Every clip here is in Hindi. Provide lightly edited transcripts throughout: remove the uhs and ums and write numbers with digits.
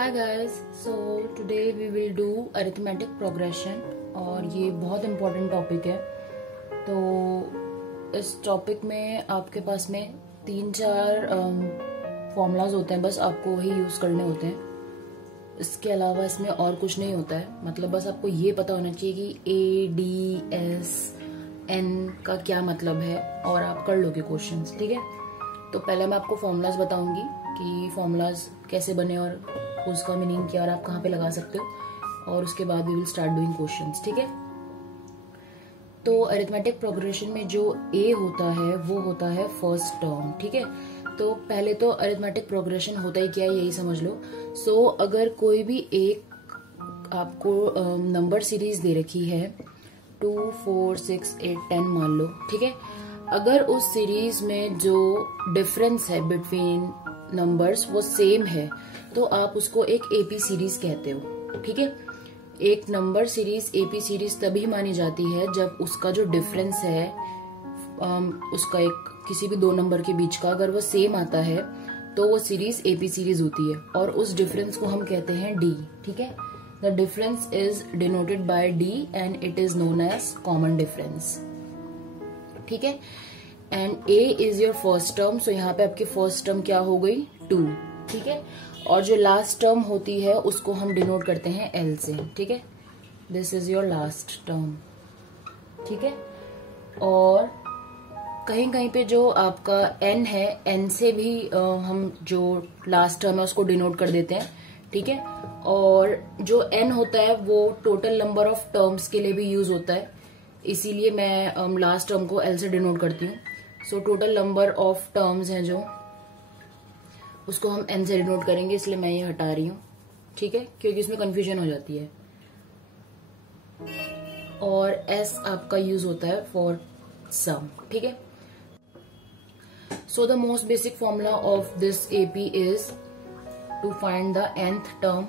Hi guys, so today we will do arithmetic progression और ये बहुत इम्पोर्टेंट टॉपिक है। तो इस टॉपिक में आपके पास में 3-4 फॉर्मूलाज होते हैं, बस आपको वही यूज करने होते हैं। इसके अलावा इसमें और कुछ नहीं होता है। मतलब बस आपको ये पता होना चाहिए कि ADSN का क्या मतलब है और आप कर लोगे क्वेश्चंस। ठीक है, तो पहले मैं आपको फॉर्मूलाज बताऊंगी कि फॉर्मूलाज कैसे बने और उसका मीनिंग क्या और आप कहाँ पे लगा सकते हो, और उसके बाद we will start doing questions. ठीक है, तो अरिथमेटिक प्रोग्रेशन में जो ए होता है वो होता है फर्स्ट टर्म। ठीक है, तो पहले तो अरिथमेटिक प्रोग्रेशन होता ही क्या है यही समझ लो। सो अगर कोई भी एक आपको नंबर सीरीज दे रखी है 2, 4, 6, 8, 10 मान लो। ठीक है, अगर उस सीरीज में जो डिफरेंस है बिटवीन नंबर्स वो सेम है तो आप उसको एक एपी सीरीज कहते हो। ठीक है, एक नंबर सीरीज एपी सीरीज तभी मानी जाती है जब उसका जो डिफरेंस है उसका एक किसी भी दो नंबर के बीच का अगर वो सेम आता है तो वो सीरीज एपी सीरीज होती है, और उस डिफरेंस को हम कहते हैं डी। ठीक है, the difference is denoted by d and it is known as common difference. ठीक है, and a is your first term, so यहाँ पे आपकी फर्स्ट टर्म क्या हो गई 2। ठीक है, और जो लास्ट टर्म होती है उसको हम डिनोट करते हैं एल से। ठीक है, this is your last term. ठीक है, और कहीं कहीं पे जो आपका एन है, एन से भी हम जो लास्ट टर्म है उसको डिनोट कर देते हैं। ठीक है, और जो एन होता है वो टोटल नंबर ऑफ टर्म्स के लिए भी यूज होता है, इसीलिए मैं लास्ट टर्म को एल से डिनोट करती हूँ। So total number of terms हैं जो उसको हम एन से डिनोट करेंगे, इसलिए मैं ये हटा रही हूँ। ठीक है, क्योंकि इसमें कंफ्यूजन हो जाती है। और एस आपका यूज होता है फॉर सम। ठीक है, so the most basic formula of this AP is to find the nth term,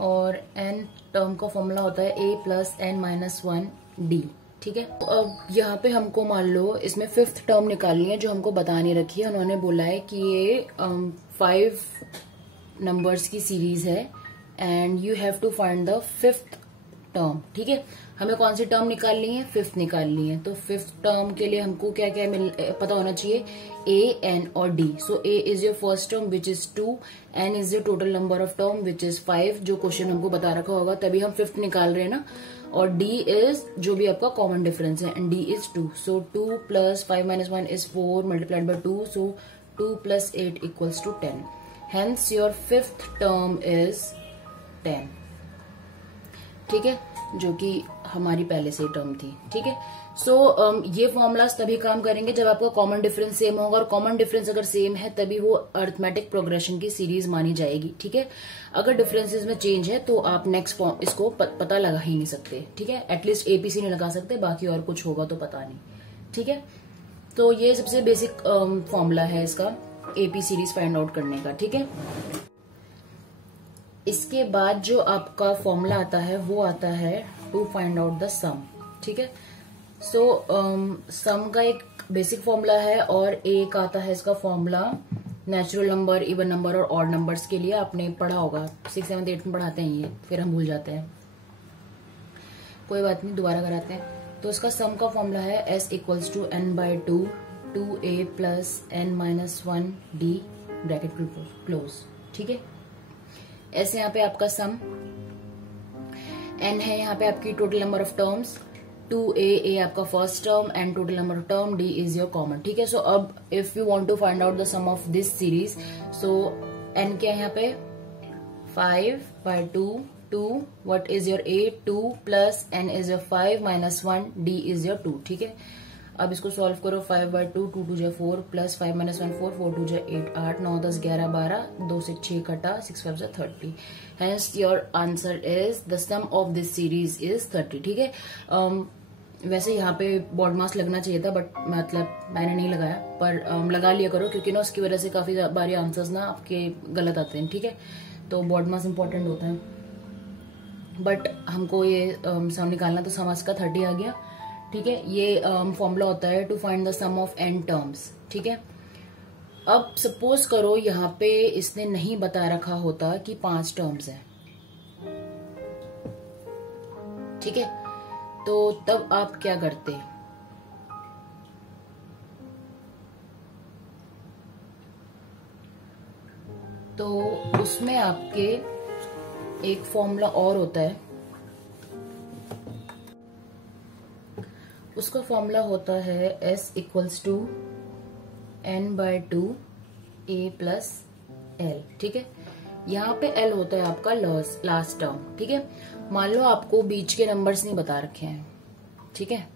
और nth टर्म का फॉर्मूला होता है a प्लस n-1 d। ठीक है, तो अब यहाँ पे हमको मान लो इसमें 5th टर्म निकालनी है जो हमको बता नहीं रखी है। उन्होंने बोला है कि ये 5 नंबर्स की सीरीज है and you have to find the 5th term. ठीक है, हमें कौन सी टर्म निकालनी है, 5th निकालनी है। तो 5th टर्म के लिए हमको क्या क्या पता होना चाहिए, a, n और d। So a is your first term which is 2, n is your total number of term which is 5, जो क्वेश्चन हमको बता रखा होगा, तभी हम 5th निकाल रहे हैं ना। और d इज जो भी आपका कॉमन डिफरेंस है, and d is 2। So 2 plus 5-1 is 4 multiplied by 2, so 2 plus 8 equals to 10। Hence your 5th term is 10। ठीक है, जो कि हमारी पहले से टर्म थी। ठीक है, सो ये फॉर्मूलाज तभी काम करेंगे जब आपका कॉमन डिफरेंस सेम होगा, और कॉमन डिफरेंस अगर सेम है तभी वो अरिथमेटिक प्रोग्रेशन की सीरीज मानी जाएगी। ठीक है, अगर डिफरेंसेस में चेंज है तो आप नेक्स्ट इसको पता लगा ही नहीं सकते। ठीक है, एटलीस्ट एपीसी नहीं लगा सकते, बाकी और कुछ होगा तो पता नहीं। ठीक है, तो ये सबसे बेसिक फॉर्मूला है इसका एपी सीरीज फाइंड आउट करने का। ठीक है, इसके बाद जो आपका फॉर्मूला आता है वो आता है टू फाइंड आउट द सम। ठीक है, सो सम का एक बेसिक फॉर्मूला है, और एक आता है इसका formula natural number, even number और ऑड नंबर्स के लिए। आपने पढ़ा होगा, 6, 7, 8 में पढ़ाते हैं ये, फिर हम भूल जाते हैं, कोई बात नहीं, दोबारा कराते हैं। तो इसका सम का फॉर्मूला है s equals to n/2 2a plus n-1 d bracket close. ठीक है, ऐसे यहाँ पे आपका सम, n है यहाँ पे आपकी total number of terms, 2a आपका first term and total number of term d is your common. ठीक है, सो अब if you want to find out the sum of this series, so n क्या है यहाँ पे 5/2 2, what is your a 2 plus n is your 5-1 d is your 2। ठीक है, अब इसको सॉल्व करो, 5/2 2 2 जा 4 प्लस 5-1 4 4 2 जा 8 8 9 10 11 12 2 से 6 कटा 6 5 जा 30। Hence your answer is the sum of this series is 30। ठीक है, वैसे यहाँ पे बॉड मास लगना चाहिए था, बट मतलब मैंने नहीं लगाया, पर लगा लिया करो, क्योंकि ना उसकी वजह से काफी बारी आंसर्स ना आपके गलत आते हैं। ठीक है, तो बॉड मास इंपॉर्टेंट होता है, बट हमको ये सम निकालना, तो सम का 30 आ गया। ठीक है, ये फॉर्मूला होता है to find the sum of n terms. ठीक है, अब सपोज करो यहाँ पे इसने नहीं बता रखा होता कि 5 टर्म्स है, ठीक है, तो तब आप क्या करते? तो उसमें आपके एक फॉर्मूला और होता है, उसका फॉर्मूला होता है S = n/2 a + l, ठीक है। यहाँ पे l होता है आपका लास्ट टर्म, ठीक है। मान लो आपको बीच के नंबर्स नहीं बता रखे हैं, ठीक है,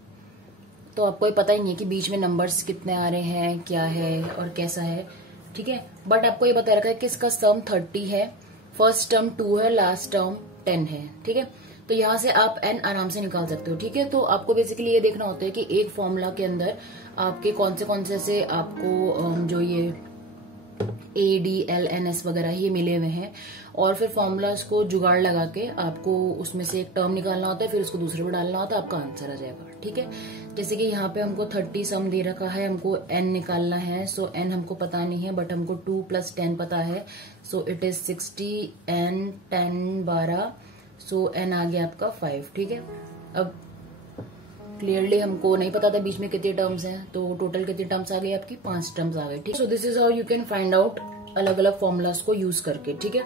तो आपको ये पता ही नहीं है कि बीच में नंबर्स कितने आ रहे हैं, क्या है और कैसा है, ठीक है। बट आपको ये बता रखा है कि इसका सम 30 है, फर्स्ट टर्म 2 है, लास्ट टर्म 10 है, ठीक है। तो यहाँ से आप n आराम से निकाल सकते हो, ठीक है। तो आपको बेसिकली ये देखना होता है कि एक फॉर्मूला के अंदर आपके कौन से से आपको जो ये A, D, L, N, S वगैरह ये मिले हुए हैं, और फिर फॉर्मूलाज को जुगाड़ लगा के आपको उसमें से एक टर्म निकालना होता है, फिर उसको दूसरे में डालना होता है, आपका आंसर आ जाएगा, ठीक है। जैसे कि यहाँ पे हमको 30 सम दे रखा है, हमको n निकालना है, सो n हमको पता नहीं है, बट हमको 2 + 10 पता है, so it is 60, n 10 12, so n आ गया आपका 5, ठीक है। अब क्लियरली हमको नहीं पता था बीच में कितने टर्म्स हैं, तो टोटल कितने टर्म्स आ गए? आपकी 5 टर्म्स आ गए, ठीक। So this is how you can find out अलग अलग फॉर्मूलाज को यूज करके, ठीक है।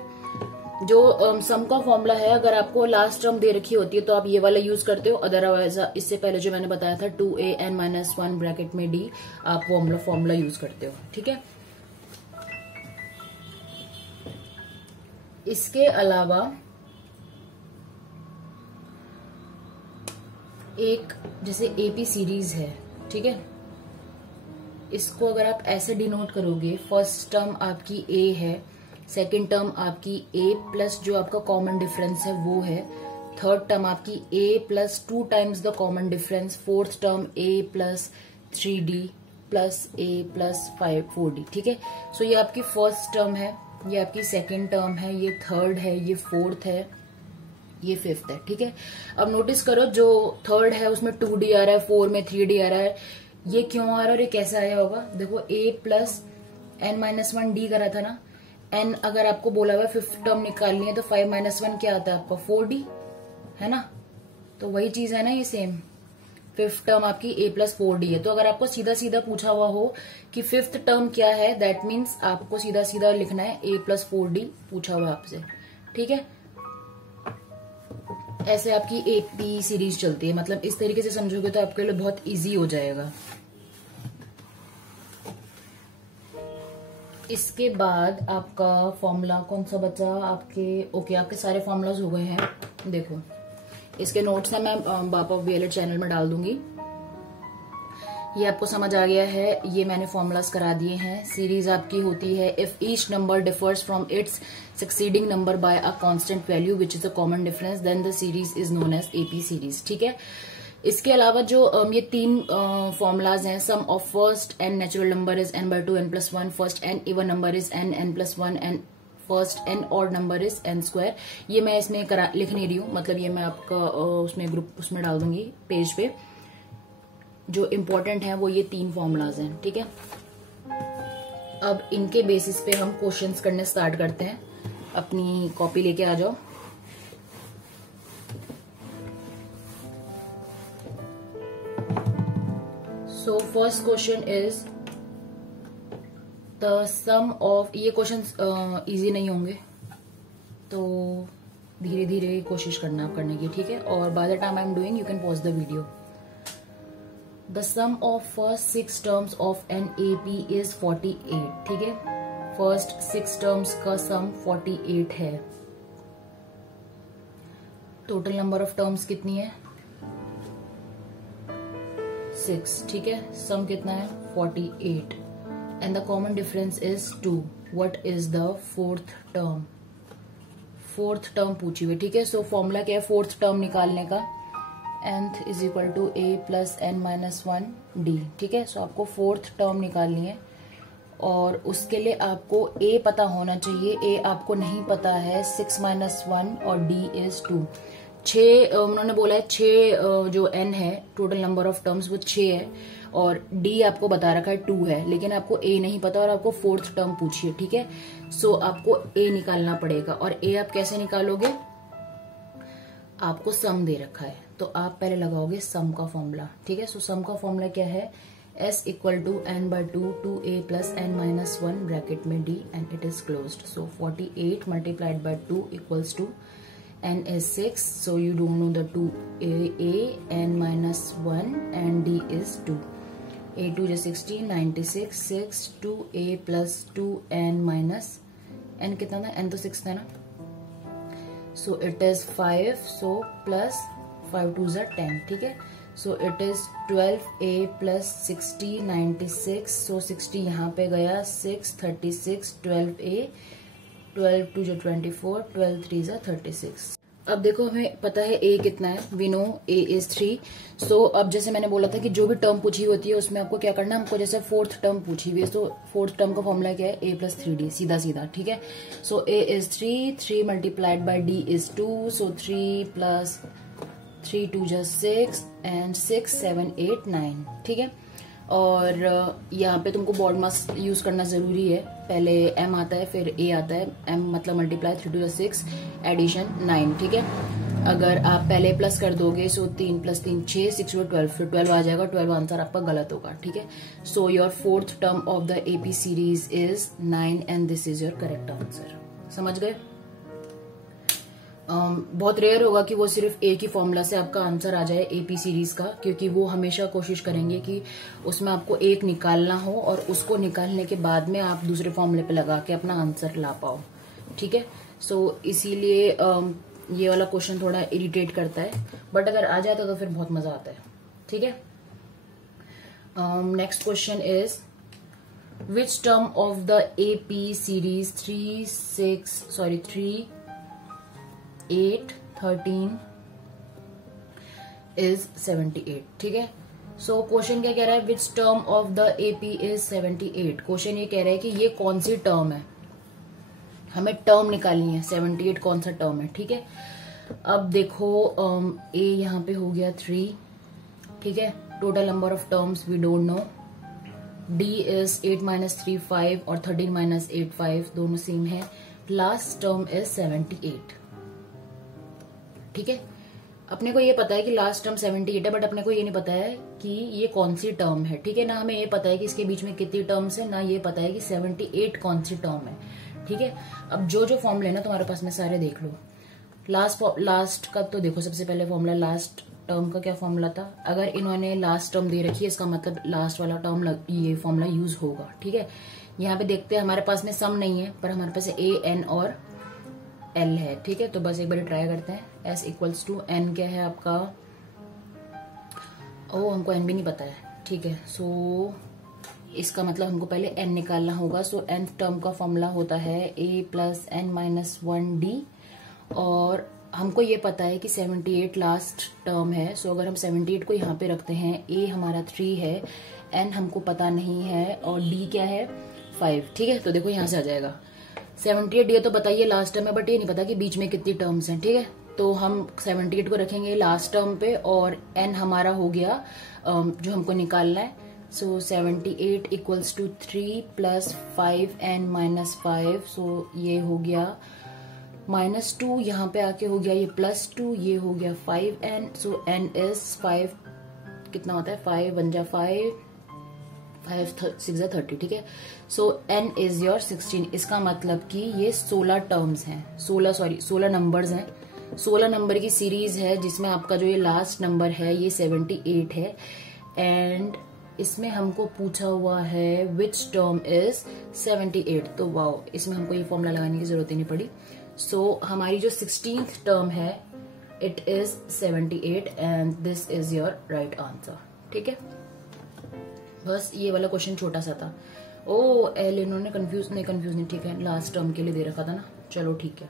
जो सम का फॉर्मूला है, अगर आपको लास्ट टर्म दे रखी होती है तो आप ये वाला यूज करते हो, अदरवाइज इससे पहले जो मैंने बताया था 2an - 1 ब्रैकेट में d, आप फॉर्मूला यूज करते हो, ठीक है। इसके अलावा एक जैसे AP सीरीज है, ठीक है, इसको अगर आप ऐसे डिनोट करोगे, फर्स्ट टर्म आपकी A है, सेकंड टर्म आपकी A प्लस जो आपका कॉमन डिफरेंस है वो है, थर्ड टर्म आपकी A + 2 times the common difference, fourth term A + 3D + A + 4D, ठीक है। सो ये आपकी फर्स्ट टर्म है, ये आपकी सेकंड टर्म है, ये थर्ड है, ये फोर्थ है, ये फिफ्थ है, ठीक है। अब नोटिस करो जो थर्ड है उसमें 2D आ रहा है, 4 में 3D आ रहा है, ये क्यों आ रहा है और ये कैसे आया होगा? देखो A + n - 1 D करा था ना, n अगर आपको बोला हुआ फिफ्थ टर्म निकालनी है तो 5 - 1 क्या आता है आपका? 4D, है ना। तो वही चीज है ना, ये सेम फिफ्थ टर्म आपकी A + 4D है। तो अगर आपको सीधा सीधा पूछा हुआ हो कि फिफ्थ टर्म क्या है, दैट मीन्स आपको सीधा सीधा लिखना है A + 4D पूछा हुआ आपसे, ठीक है। ऐसे आपकी AP सीरीज चलती है, मतलब इस तरीके से समझोगे तो आपके लिए बहुत इजी हो जाएगा। इसके बाद आपका फॉर्मूला कौन सा बचा आपके सारे फॉर्मूलाज हो गए हैं। देखो इसके नोट्स है मैं बापा VLED चैनल में डाल दूंगी। ये आपको समझ आ गया है, ये मैंने फॉर्मूलाज करा दिए हैं। सीरीज आपकी होती है if each number differs from its succeeding number by a constant value which is a common difference, then the series is known as AP series, ठीक है। इसके अलावा जो ये 3 फॉर्मूलाज हैं, sum of first n natural number is n/2 n + 1, first n even number is n + 1 and first n odd number is n²। ये मैं इसमें लिख नहीं रही हूँ, मतलब ये मैं आपका उसमें डाल दूंगी पेज पे। जो इम्पोर्टेंट है वो ये 3 फॉर्मूलाज हैं, ठीक है। अब इनके बेसिस पे हम क्वेश्चंस करने स्टार्ट करते हैं। अपनी कॉपी लेके आ जाओ। So first question is the sum of, ये क्वेश्चंस इजी नहीं होंगे तो धीरे धीरे कोशिश करना आप करने की, ठीक है। और by the time I am doing you can pause the video. The sum of first 6 terms of an AP is 48, ठीक है। फर्स्ट 6 टर्म्स का सम 48 है। टोटल नंबर ऑफ टर्म्स कितनी है? 6, ठीक है। सम कितना है? 48 and the common difference is 2। What is the fourth term? Fourth term पूछी हुई, ठीक है। सो फॉर्मूला क्या है फोर्थ टर्म निकालने का? nth is equal to A + n - 1 D, ठीक है। सो आपको फोर्थ टर्म निकालनी है और उसके लिए आपको A पता होना चाहिए। A आपको नहीं पता है, 6 - 1 और D इज 2। उन्होंने बोला है 6 जो n है टोटल नंबर ऑफ टर्म्स वो 6 है, और d आपको बता रखा है 2 है, लेकिन आपको a नहीं पता और आपको 4th टर्म पूछी है, ठीक है। सो आपको a निकालना पड़ेगा, और a आप कैसे निकालोगे, आपको सम दे रखा है तो आप पहले लगाओगे सम का फॉर्मूला, ठीक है। सो सम का फॉर्मूला क्या है, s equal to n by 2a plus n minus 1 bracket में d and it is closed. So 48 multiplied by 2 equals to n is 6, so you don't know the 2a n minus 1 and d is 2. a2 is 16, 96, 6 2a plus 2n minus n कितना था, n तो 6 था ना, so it is 5, so plus 5 2 is 10, ठीक है। so it is 12a plus 60 96, so 60 यहाँ पे गया 6 36 12a 12 2 जो 24 12 3 जा 36। अब देखो हमें पता है a कितना है, वी नो a is 3। सो अब जैसे मैंने बोला था कि जो भी टर्म पूछी होती है उसमें आपको क्या करना है, हमको जैसे 4th टर्म पूछी हुई है, तो 4th टर्म का फॉर्मूला क्या है, a प्लस 3d, सीधा सीधा, ठीक है। सो a is 3 multiplied by d is 2, so 3 plus 3 2 जा 6 एंड 6 7 8 9, ठीक है। और यहाँ पे तुमको बॉड मास यूज करना जरूरी है, पहले m आता है फिर a आता है, m मतलब मल्टीप्लाई 3 2 6 एडिशन 9, ठीक है। अगर आप पहले प्लस कर दोगे सो 3 प्लस 3 6 6 12, फिर 12 आ जाएगा, 12 आंसर आपका गलत होगा, ठीक है। So your 4th term of the AP series is 9 and this is your correct answer. समझ गए। बहुत रेयर होगा कि वो सिर्फ एक ही फॉर्मूला से आपका आंसर आ जाए AP सीरीज का, क्योंकि वो हमेशा कोशिश करेंगे कि उसमें आपको एक निकालना हो और उसको निकालने के बाद में आप दूसरे फॉर्मूले पे लगा के अपना आंसर ला पाओ, ठीक है। सो इसीलिए ये वाला क्वेश्चन थोड़ा इरिटेट करता है, बट अगर आ जाता तो फिर बहुत मजा आता है, ठीक है। Next question is which term of the AP series 3 8 13 is 78, ठीक है। सो क्वेश्चन क्या कह रहा है, which term of the AP is 78। Question ये कह रहा है कि ये कौन सी टर्म है, हमें टर्म निकालनी है, 78 कौन सा टर्म है, ठीक है। अब देखो A यहाँ पे हो गया 3, ठीक है। Total number of terms we don't know, D is 8 minus 3 5 और 13 माइनस 8 5, दोनों सेम है। लास्ट टर्म इज 78, ठीक है। अपने को ये पता है कि लास्ट टर्म 78 है, बट अपने को ये नहीं पता है कि ये कौन सी टर्म है, ठीक है ना। हमें ये पता है कि इसके बीच में कितनी टर्म्स है, ना ये पता है कि 78 कौन सी टर्म है, ठीक है। अब जो जो फॉर्मूले ना तुम्हारे पास में सारे देख लो। लास्ट का तो देखो, सबसे पहले फॉर्मूला लास्ट टर्म का क्या फॉर्मूला था, अगर इन्होंने लास्ट टर्म दे रखी है इसका मतलब लास्ट वाला टर्म ये फॉर्मूला यूज होगा, ठीक है। यहाँ पे देखते हैं हमारे पास में सम नहीं है, पर हमारे पास A N और L है, ठीक है। तो बस एक बार ट्राई करते हैं। S इक्वल्स टू N क्या है आपका, हमको N भी नहीं पता है, ठीक है। सो इसका मतलब हमको पहले N निकालना होगा। सो nth टर्म का फॉर्मूला होता है A plus N minus 1D, और हमको ये पता है कि 78 लास्ट टर्म है। सो अगर हम 78 को यहाँ पे रखते हैं, A हमारा 3 है, N हमको पता नहीं है, और D क्या है 5, ठीक है। तो देखो यहाँ से आ जाएगा 78, ये तो बताइए लास्ट टर्म है, बट ये नहीं पता कि बीच में कितनी टर्म्स हैं, ठीक है। तो हम 78 को रखेंगे लास्ट टर्म पे, और n हमारा हो गया जो हमको निकालना है। So 78 equals to 3 plus 5n minus 5, so ये हो गया -2, यहाँ पे आके हो गया ये +2, ये हो गया 5n। सो n इज 5, कितना होता है 5 1 जा 5 6 जा 30, ठीक है। सो n इज योर 16। इसका मतलब कि ये 16 टर्म्स हैं, 16 नंबर्स हैं, 16 नंबर की सीरीज है, जिसमें आपका जो ये लास्ट नंबर है ये 78 है, एंड इसमें हमको पूछा हुआ है विच टर्म इज 78। तो वाओ, इसमें हमको ये फॉर्मूला लगाने की जरूरत ही नहीं पड़ी। सो हमारी जो 16th टर्म है it is 78 and this is your right answer, ठीक है। बस ये वाला क्वेश्चन छोटा सा था। एल इन्होंने कंफ्यूज नहीं, ठीक है, लास्ट टर्म के लिए दे रखा था ना, चलो ठीक है।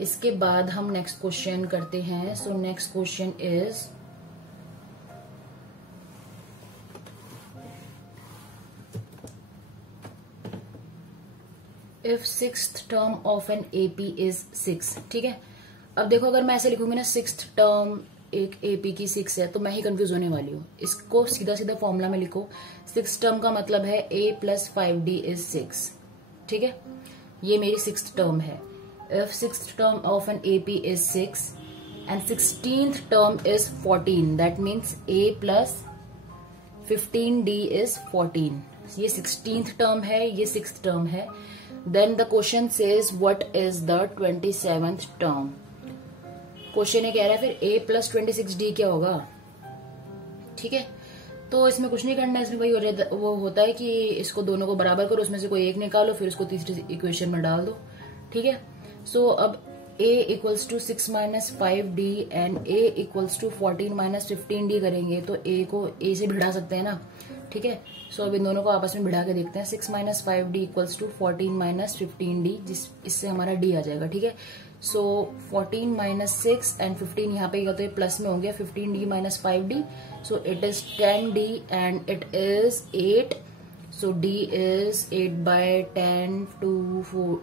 इसके बाद हम नेक्स्ट क्वेश्चन करते हैं। So next question is if 6th term of an AP is 6, ठीक है। अब देखो अगर मैं ऐसे लिखूंगी ना, सिक्स्थ टर्म एक एपी की 6 है, तो मैं ही कंफ्यूज होने वाली हूँ। इसको सीधा सीधा फॉर्मूला में लिखो। सिक्स टर्म का मतलब है a प्लस 5d इज 6, ठीक है। ये मेरी सिक्स्थ टर्म है। If sixth term of an AP is 6 and 16th term is 14, that means a plus 15d is 14। ये 16th टर्म है, ये सिक्स्थ टर्म है। Then the question says what is the 27th term. Question ये कह रहा है फिर a प्लस 26d क्या होगा, ठीक है। तो इसमें कुछ नहीं करना है, इसमें वही वो होता है कि इसको दोनों को बराबर करो, उसमें से कोई एक निकालो, फिर उसको तीसरी इक्वेशन में डाल दो, ठीक है। सो अब a equals to 6 minus 5d and a equals to 14 minus 15d करेंगे तो a को a से भिड़ा सकते हैं ना, ठीक है। सो अब इन दोनों को आपस में भिड़ा के देखते हैं। 6 minus 5d equals to 14 minus 15d, इससे हमारा d आ जाएगा, ठीक है। सो 14 माइनस 6 एंड 15 यहाँ पे क्या, तो ये प्लस में हो गया, 15d minus 5d, so it is 10d and it is 8। So d is 8 by 10 two 4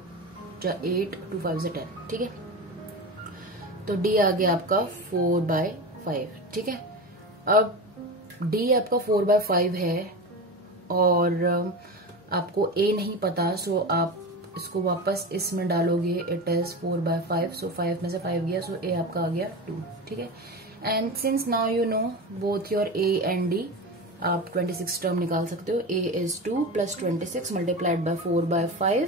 8 two 5 से 10, ठीक है। तो d आ गया आपका 4/5, ठीक है। अब d आपका 4/5 है और आपको a नहीं पता, सो आप इसको वापस इसमें डालोगे, इट इज 4/5, सो 5 में से 5 गया, सो a आपका आ गया 2, ठीक है। And since now you know both your a and d, आप 26 टर्म निकाल सकते हो। a is 2 plus 26 multiplied by 4/5,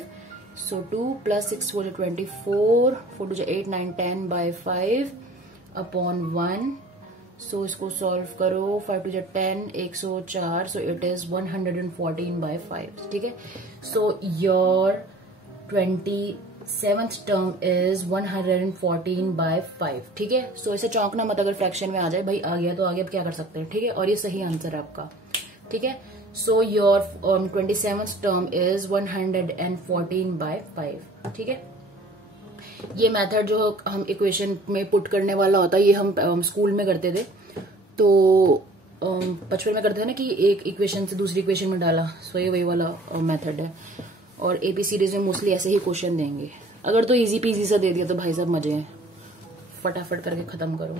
so 2 plus 6 4 24, 4 2 8 9 10 by 5 upon 1। So इसको सॉल्व करो, 5 2 10 104, सो इट इज 114/5, ठीक है। So your 27th term is 114/5, ठीक है। सो इसे चौंकना मत, अगर फ्रैक्शन में आ जाए, भाई आ गया तो आ गया, अब क्या कर सकते हैं, ठीक है। और ये सही आंसर है आपका, ठीक है। So your 27th term is 114/5, ठीक है। ये मेथड जो हम इक्वेशन में पुट करने वाला होता है, ये हम स्कूल में करते थे। तो बचपन में करते थे ना कि एक इक्वेशन से दूसरी इक्वेशन में डाला, सो ये वही वाला मेथड है। और एपी सीरीज में मोस्टली ऐसे ही क्वेश्चन देंगे। अगर तो इजी पीजी सा दे दिया तो भाई साहब मजे हैं, फटाफट करके खत्म करो।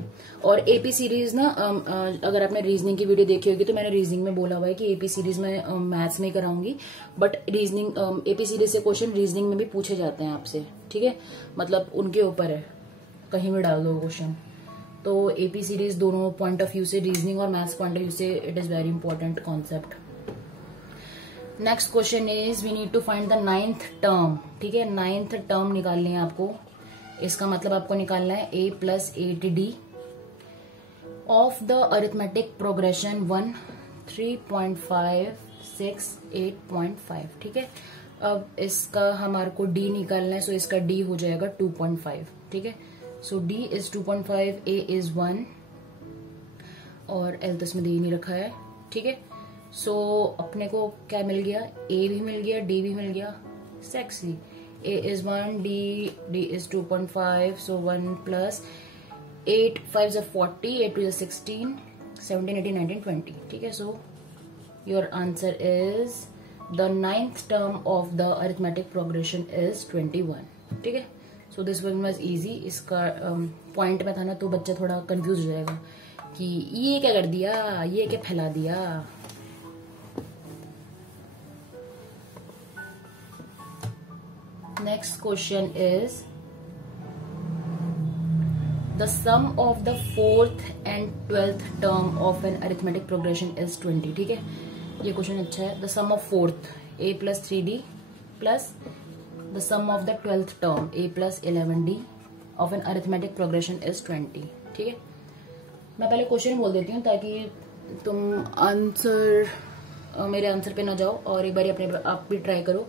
और एपी सीरीज ना, अगर आपने रीजनिंग की वीडियो देखी होगी तो मैंने रीजनिंग में बोला हुआ है कि एपी सीरीज में मैथ्स नहीं कराऊंगी, बट रीजनिंग एपी सीरीज से क्वेश्चन रीजनिंग में भी पूछे जाते हैं आपसे, ठीक है। मतलब उनके ऊपर है, कहीं भी डाल दो क्वेश्चन। तो एपी सीरीज दोनों पॉइंट ऑफ व्यू से, रीजनिंग और मैथ्स पॉइंट ऑफ व्यू से, it is very important concept. Next question is we need to find the 9th term, ठीक है। 9th टर्म निकालनी है आपको। इसका मतलब आपको निकालना है a plus 8d of the arithmetic progression 1 3.5 6 8.5, ठीक है। अब इसका हमारे को d निकालना है, सो इसका d हो जाएगा 2.5, ठीक है। सो d इज 2.5, a इज 1 और l तो इसमें दे ही नहीं रखा है, ठीक है। सो अपने को क्या मिल गया, a भी मिल गया, d भी मिल गया, sexy. a is 1, d is 2.5, so 1 plus 8 5 is 40, 8 2 is 16, 17 18 19 20, ठीक है। so your answer is the 9th term of the arithmetic progression is 21, ठीक है। so this one was easy। इसका पॉइंट में था ना, तो बच्चा थोड़ा कंफ्यूज हो जाएगा कि ये क्या कर दिया, ये क्या फैला दिया। Next question is the sum of the 4th and 12th term of an arithmetic progression is 20, ठीक है। ये क्वेश्चन अच्छा है। The sum of 4th a plus 3d plus the sum of the 12th term a plus 11d of an arithmetic progression is 20, ठीक है। मैं पहले क्वेश्चन बोल देती हूँ ताकि तुम मेरे आंसर पे ना जाओ और एक बार अपने आप भी ट्राई करो।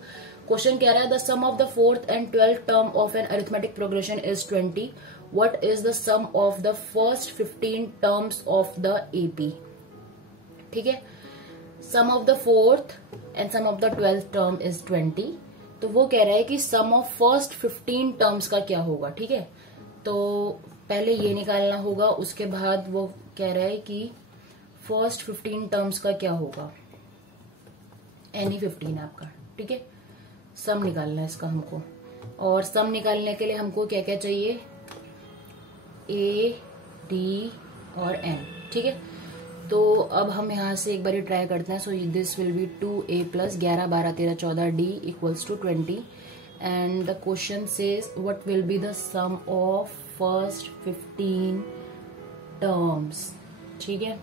क्वेश्चन कह रहा है the sum of the 4th and 12th term of an arithmetic progression is 20। What is the sum of the first 15 terms of the AP, ठीक है। Sum of the 4th and sum of the 12th term is 20। तो वो कह रहा है कि सम ऑफ फर्स्ट 15 टर्म्स का क्या होगा, ठीक है। तो पहले ये निकालना होगा, उसके बाद वो कह रहा है कि फर्स्ट 15 टर्म्स का क्या होगा, एनी 15 आपका, ठीक है। सम निकालना है इसका हमको, और सम निकालने के लिए हमको क्या क्या चाहिए, ए डी और एन, ठीक है। तो अब हम यहाँ से एक बार ट्राई करते हैं। So this will be 2a plus 11 12 13 14 d equals to 20 and the question says what will be the sum of first 15 terms, ठीक है।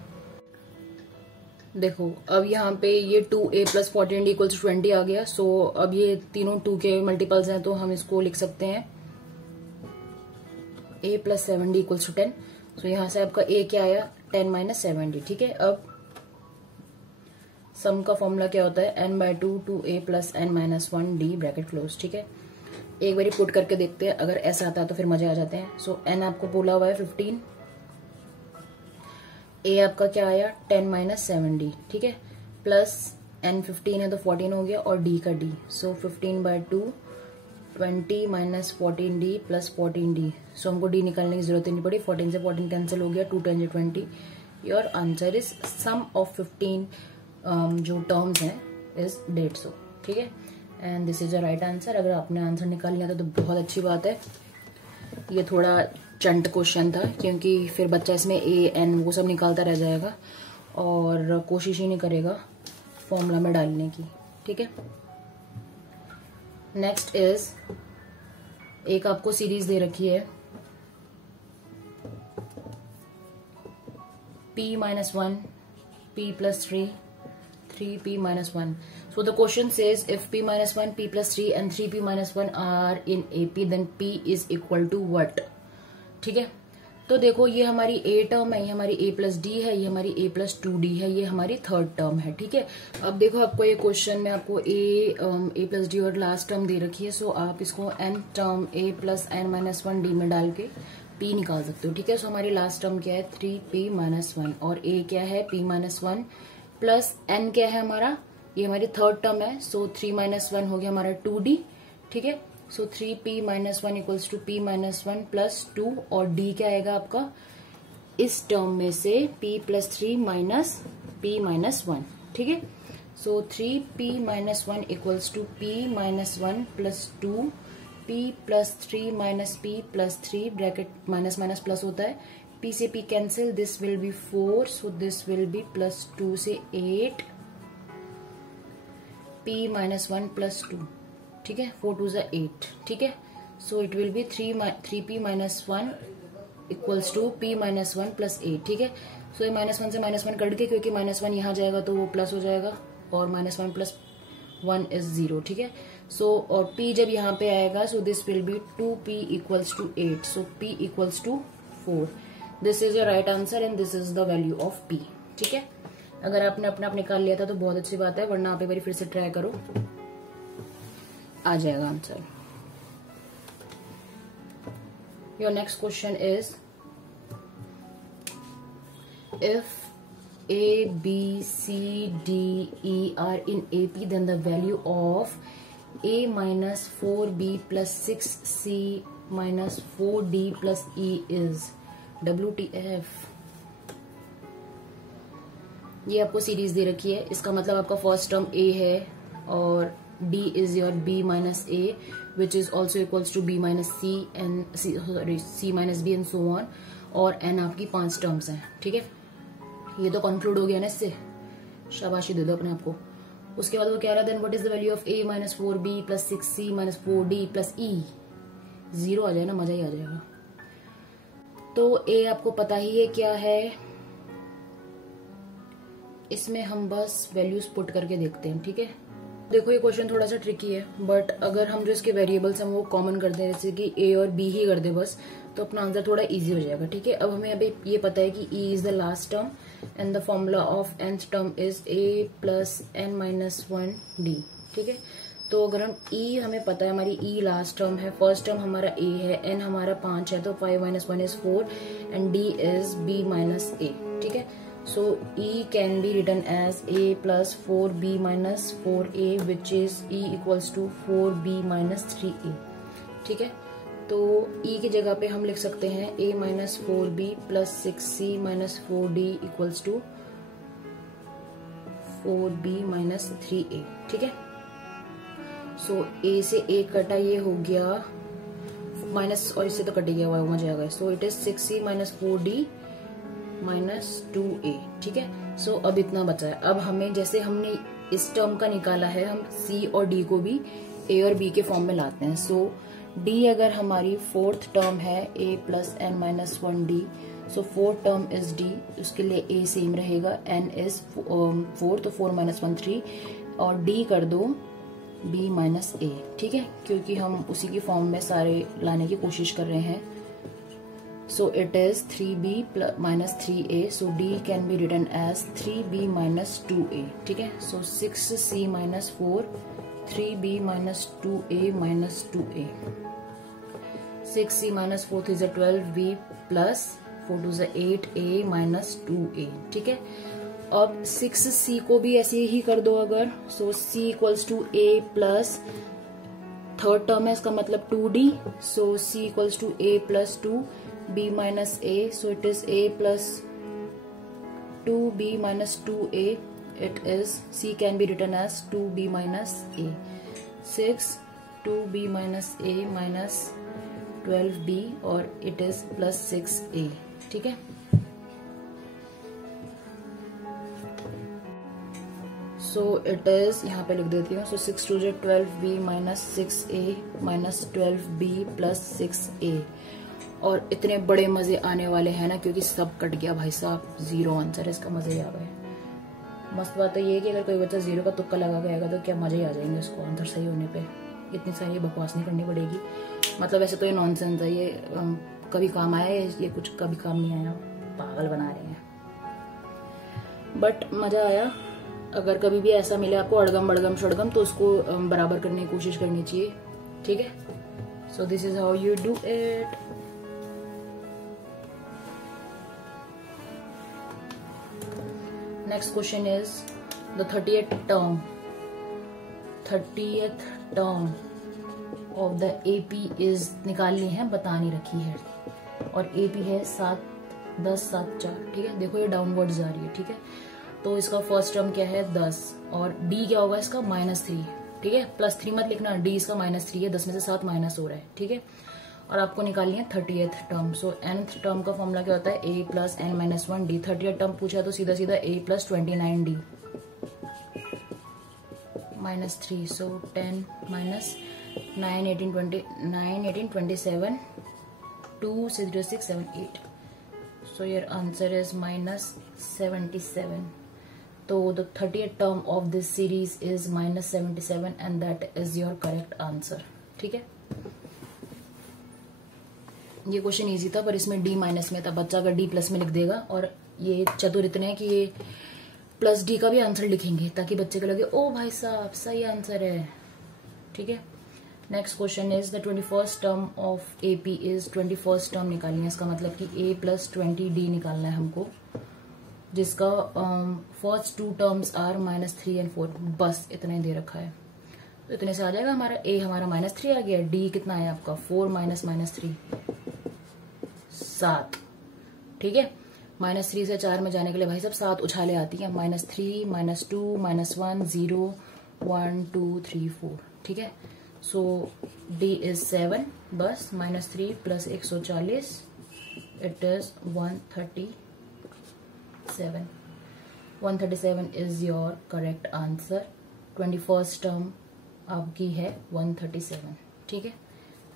देखो अब यहाँ पे ये 2a plus 14d equals to 20 आ गया। सो अब ये तीनों 2 के मल्टीपल्स हैं, तो हम इसको लिख सकते हैं a plus 7d equals to 10। So यहाँ से आपका a क्या आया 10 माइनस 7d, ठीक है। अब सम का फॉर्मूला क्या होता है n/2 2a plus n minus 1d bracket close, ठीक है। एक बार पुट करके देखते हैं, अगर ऐसा आता है तो फिर मजे आ जाते हैं। सो n आपको बोला हुआ है 15, a आपका क्या आया 10 माइनस 7d, ठीक है, प्लस n 15 है तो 14 हो गया और d का d। सो 15/2 20 माइनस 14d प्लस 14d। सो हमको d निकालने की जरूरत ही नहीं पड़ी, 14 से 14 कैंसिल हो गया, 2 10 20। Your answer is sum of 15 जो टर्म्स हैं इज 150, ठीक है। And this is the right answer. अगर आपने आंसर निकाल लिया तो बहुत अच्छी बात है। ये थोड़ा चंट क्वेश्चन था, क्योंकि फिर बच्चा इसमें a n वो सब निकालता रह जाएगा और कोशिश ही नहीं करेगा फॉर्मूला में डालने की, ठीक है। नेक्स्ट इज एक आपको सीरीज दे रखी है p minus 1 p plus 3 3p minus 1। So the question says if p minus 1 p plus 3 and 3p minus 1 are in AP then p is equal to what, ठीक है। तो देखो ये हमारी a टर्म है, ये हमारी a प्लस डी है, ये हमारी a प्लस 2d है, ये हमारी थर्ड टर्म है, ठीक है। अब देखो आपको ये क्वेश्चन में आपको a प्लस डी और लास्ट टर्म दे रखी है। सो आप इसको n term a plus n minus 1d में डाल के p निकाल सकते हो, ठीक है। सो हमारी लास्ट टर्म क्या है 3p माइनस 1 और a क्या है p माइनस 1 प्लस n क्या है हमारा, ये हमारी थर्ड टर्म है। सो 3 माइनस 1 हो गया हमारा 2d, ठीक है। So 3p minus 1 equals to p minus 1 plus 2 और d क्या आएगा आपका इस टर्म में से p plus 3 minus p minus 1, ठीक है। So 3p minus 1 equals to p minus 1 plus 2 p plus 3 minus p plus 3 bracket minus minus plus होता है, p से p cancel, this will be 4, so this will be plus 2 से 8 p माइनस 1 प्लस 2, ठीक है, 4 2 ज़ा 8, ठीक है। So it will be 3p minus 1 equals to p minus 1 plus 8, ठीक है। सो ये माइनस 1 से माइनस 1 कट के, क्योंकि माइनस 1 यहाँ जाएगा तो वो प्लस हो जाएगा और माइनस 1 प्लस 1 इज 0, ठीक है। सो और p जब यहाँ पे आएगा so this will be 2p equals to 8, so p equals to 4। This is your right answer and this is the value of p, ठीक है। अगर आपने अपना आप निकाल लिया था तो बहुत अच्छी बात है, वरना आप एक बार फिर से ट्राई करो, आ जाएगा answer. Your next question is if A, B, C, D, E are in AP then the value of A minus 4B plus 6C minus 4D plus E is WTF। ये आपको सीरीज दे रखी है, इसका मतलब आपका फर्स्ट टर्म a है और d is your b minus a which is also equals to b minus c and c minus b and so on, और n आपकी 5 टर्म्स हैं, ठीक है। ये तो कंक्लूड हो गया ना इससे, शाबाशी दे दो अपने आप को। उसके बाद वो कह रहा है then what is the value of a minus 4b plus 6c minus 4d plus e, 0 आ जाए ना, मजा ही आ जाएगा। तो a आपको पता ही है क्या है, इसमें हम बस वैल्यूज पुट करके देखते हैं, ठीक है। देखो ये क्वेश्चन थोड़ा सा ट्रिकी है, बट अगर हम जो इसके वेरिएबल्स हैं वो कॉमन कर दें, जैसे कि a और b ही कर दे बस, तो अपना आंसर थोड़ा इजी हो जाएगा, ठीक है। अब हमें अभी ये पता है कि e is the last term and the formula of nth term is a plus n minus 1d, ठीक है। तो अगर हम e हमें पता है, हमारी e लास्ट टर्म है, फर्स्ट टर्म हमारा a है, n हमारा 5 है, तो 5 minus 1 is 4 and d is b minus a, ठीक है। So E can be written as A plus 4B minus 4A which is E equals to 4B minus 3A, ठीक है। तो E की जगह पे हम लिख सकते हैं A minus 4B plus 6C minus 4D equals to 4B minus 3A, ठीक है। So A से A कटा, ये हो गया माइनस और इससे तो कट गया हुआ जाएगा। सो it is 6c minus 4d minus 2a। ठीक है, सो अब इतना बचा है। अब हमें जैसे हमने इस टर्म का निकाला है, हम c और d को भी a और b के फॉर्म में लाते हैं। सो d अगर हमारी फोर्थ टर्म है a plus n minus 1d, so fourth term is d, उसके लिए a सेम रहेगा, n इज 4, तो 4 माइनस 1 3, और d कर दो b माइनस a। ठीक है, क्योंकि हम उसी की फॉर्म में सारे लाने की कोशिश कर रहे हैं। So it is 3b minus 3a, so d can be written as 3b minus 2a। ठीक है, so 6c minus 4, 3b minus 2a minus 2a। 6c minus 4 is 12b plus 4 is 8a minus 2a। ठीक है, अब 6c को भी ऐसे ही कर दो अगर, so c equals to a plus third term है, इसका मतलब 2d, so c equals to a plus 2b minus a, so it is a plus 2b minus 2a। it is c can be written as 2b minus a, 6 2b minus a minus 12b, और it is plus 6a। ठीक है, सो इट इज यहाँ पे लिख देती हूँ। सो 6 2 is 12b minus 6a minus 12b plus 6a। और इतने बड़े मजे आने वाले हैं ना, क्योंकि सब कट गया भाई साहब, 0 आंसर है इसका, मजे आ गए। मस्त बात तो ये है कि अगर कोई बच्चा 0 का तुक्का लगा गएगा तो क्या मजे आ जाएंगे उसको आंसर सही होने पे। इतनी सारी बकवास नहीं करनी पड़ेगी। मतलब ऐसे तो ये नॉनसेंस है, ये कभी काम आया, ये कुछ कभी काम नहीं आया, पागल बना रहे हैं। बट मजा आया। अगर कभी भी ऐसा मिले आपको अड़गम बड़गम शड़गम, तो उसको बराबर करने की कोशिश करनी चाहिए। ठीक है, so this is how you do it. Next question is the 30th term of the AP is निकालनी है, बता नहीं रखी है, और एपी है 7 10 7 4। ठीक है, देखो ये डाउनवर्ड जा रही है। ठीक है, तो इसका फर्स्ट टर्म क्या है 10, और d क्या होगा इसका -3। ठीक है, +3 मत लिखना, d इसका -3 है, 10 में से 7 माइनस हो रहा है। ठीक है, और आपको निकालनी है 30th टर्म। सो nth टर्म का फॉर्मूला क्या होता है, a plus n minus 1d। 30th term पूछा तो सीधा सीधा a plus 29d minus 3, so 10 minus 9 18 20 9 18 27 2 6 6 7 8, so your answer is -77. So the 30th term of this series is -77 and that is your correct answer. ठीक है, ये क्वेश्चन इजी था, पर इसमें d माइनस में था। बच्चा अगर d प्लस में लिख देगा, और ये चतुर इतने हैं कि ये प्लस d का भी आंसर लिखेंगे, ताकि बच्चे को लगे ओ भाई साहब सही आंसर है। ठीक है, next question is the 21st term of AP is 21st term निकालनी है, इसका मतलब कि a प्लस 20d निकालना है हमको, जिसका फर्स्ट 2 टर्म्स आर -3 and 4। बस इतना ही दे रखा है, तो इतने से आ जाएगा हमारा a हमारा -3 आ गया, d कितना है आपका 4 माइनस -3 7। ठीक है, -3 से 4 में जाने के लिए भाई साहब 7 उछाले आती है, -3 -2 -1 0 1 2 3 4। ठीक है, सो d इज 7, बस -3 plus 140 it is 137। 137 is your correct answer. 21st term आपकी है 137। ठीक है,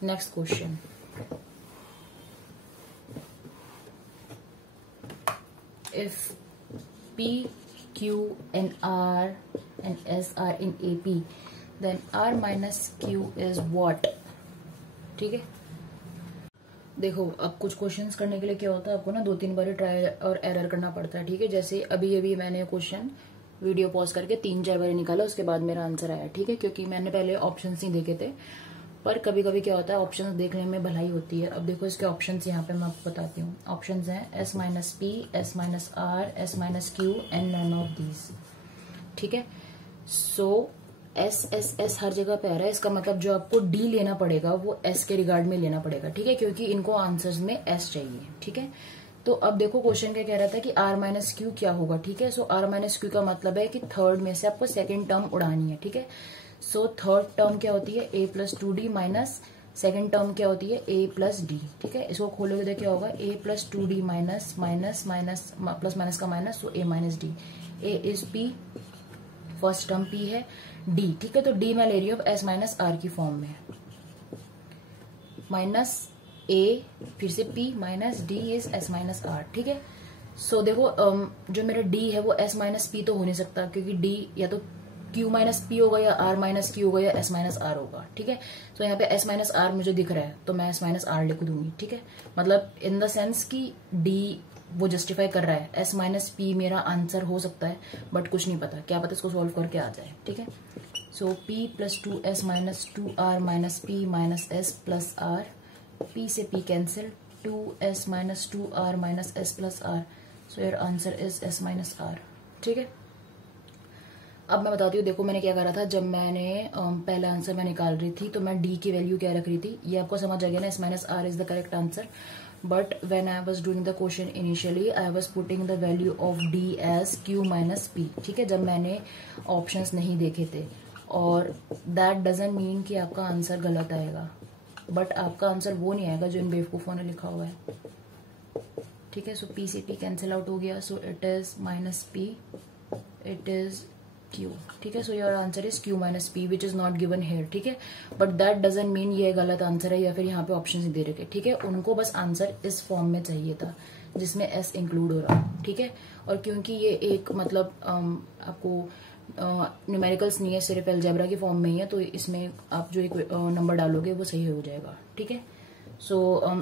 next question. If P, Q and R and S are in AP, then R minus Q is what? ठीक है, देखो अब कुछ क्वेश्चंस करने के लिए क्या होता है, आपको ना 2-3 बार ट्राई और एरर करना पड़ता है। ठीक है, जैसे अभी मैंने क्वेश्चन वीडियो पॉज करके 3-4 बार निकाला, उसके बाद मेरा आंसर आया। ठीक है, क्योंकि मैंने पहले ऑप्शंस नहीं देखे थे, पर कभी कभी क्या होता है ऑप्शंस देखने में भलाई होती है। अब देखो इसके ऑप्शंस यहाँ पे मैं आपको बताती हूँ। ऑप्शंस हैं S minus P, S minus R, S minus Q and none of these. ठीक है, सो S हर जगह पे आ रहा है, इसका मतलब जो आपको D लेना पड़ेगा वो S के रिगार्ड में लेना पड़ेगा। ठीक है, क्योंकि इनको आंसर्स में S चाहिए। ठीक है, तो अब देखो क्वेश्चन क्या कह रहा था कि R माइनस Q क्या होगा। ठीक है, सो R माइनस Q का मतलब है कि थर्ड में से आपको सेकेंड टर्म उड़ानी है। ठीक है, सो थर्ड टर्म क्या होती है, a plus 2d minus second term क्या होती है a प्लस डी, ठीक है। इसको खोलोगे तो क्या होगा a plus 2d minus minus minus plus minus का माइनस, तो a minus D. a is p, first term p है, d, ठीक है। तो d मैं ले रही हूँ अब s माइनस r की फॉर्म में, माइनस a फिर से p minus d is s minus r, ठीक है। सो देखो जो मेरा d है वो s माइनस p तो हो नहीं सकता, क्योंकि d या तो q माइनस p होगा या r माइनस q होगा या s माइनस r होगा, ठीक है। तो यहाँ पे s माइनस r मुझे दिख रहा है तो मैं s माइनस r लिख दूंगी, ठीक है। मतलब इन द सेंस कि d वो जस्टिफाई कर रहा है, s माइनस p मेरा आंसर हो सकता है, बट कुछ नहीं पता, क्या पता इसको सॉल्व करके आ जाए, ठीक है। सो p plus 2s minus 2r minus p minus s plus r, p से p cancel, 2s minus 2r minus s plus r, so your answer is s minus r, ठीक है। अब मैं बताती हूँ, देखो मैंने क्या करा था, जब मैंने पहला आंसर मैं निकाल रही थी तो मैं d की वैल्यू क्या रख रही थी, ये आपको समझ आ गया ना, s minus r is the correct answer. But when I was doing the question initially I was putting the value of d as q minus p, ठीक है, जब मैंने ऑप्शंस नहीं देखे थे। और दैट डजंट मीन कि आपका आंसर गलत आएगा, बट आपका आंसर वो नहीं आएगा जो इन बेवकूफों ने लिखा हुआ है, ठीक है। सो p से p कैंसिल आउट हो गया, सो it is minus p, it is q, ठीक है। So your answer is q minus p which is not given here, ठीक है। बट दैट डजंट मीन ये गलत आंसर है या फिर यहाँ पे ऑप्शन ही दे रखे, ठीक है। उनको बस आंसर इस फॉर्म में चाहिए था जिसमें s इंक्लूड हो रहा, ठीक है। और क्योंकि ये एक मतलब आपको न्यूमेरिकल्स नहीं है, सिर्फ अलजेब्रा की फॉर्म में ही है, तो इसमें आप जो एक नंबर डालोगे वो सही हो जाएगा, ठीक है। सो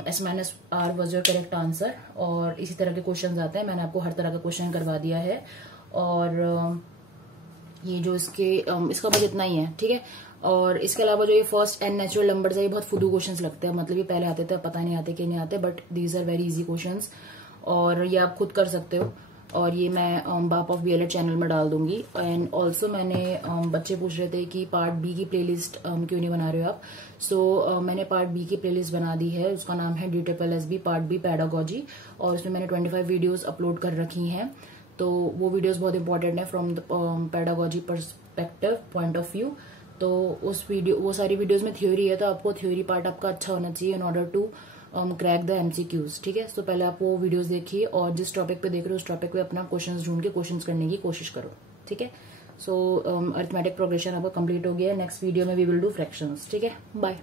s minus r was your correct answer. और इसी तरह के क्वेश्चन आते हैं, मैंने आपको हर तरह का क्वेश्चन करवा दिया है। और ये जो इसका बस इतना ही है, ठीक है। और इसके अलावा जो ये फर्स्ट एंड नेचुरल नंबर्स है ये बहुत फुदू क्वेश्चंस लगते हैं, मतलब ये पहले आते थे, पता नहीं आते कि नहीं आते, but these are very easy questions और ये आप खुद कर सकते हो। और ये मैं बाप ऑफ BLED चैनल में डाल दूंगी। एंड ऑल्सो मैंने बच्चे पूछ रहे थे कि पार्ट बी की प्लेलिस्ट क्यों नहीं बना रहे हो आप। सो मैंने पार्ट बी की प्लेलिस्ट बना दी है, उसका नाम है DSSB पार्ट बी पेडागोजी, और उसमें मैंने 25 वीडियोज अपलोड कर रखी हैं। तो वो वीडियोस बहुत इंपॉर्टेंट है from the pedagogy perspective point of view. तो वो सारी वीडियोस में थ्योरी है, तो आपको थ्योरी पार्ट आपका अच्छा होना चाहिए in order to crack the MCQs, ठीक है। तो पहले आप वो वीडियोस देखिए और जिस टॉपिक पे देख रहे हो उस टॉपिक पे अपना क्वेश्चंस ढूंढ के क्वेश्चंस करने की कोशिश करो, ठीक है। सो अरिथमेटिक प्रोग्रेशन आपका कंप्लीट हो गया है। नेक्स्ट वीडियो में वी विल डू फ्रैक्शंस, ठीक है। बाय।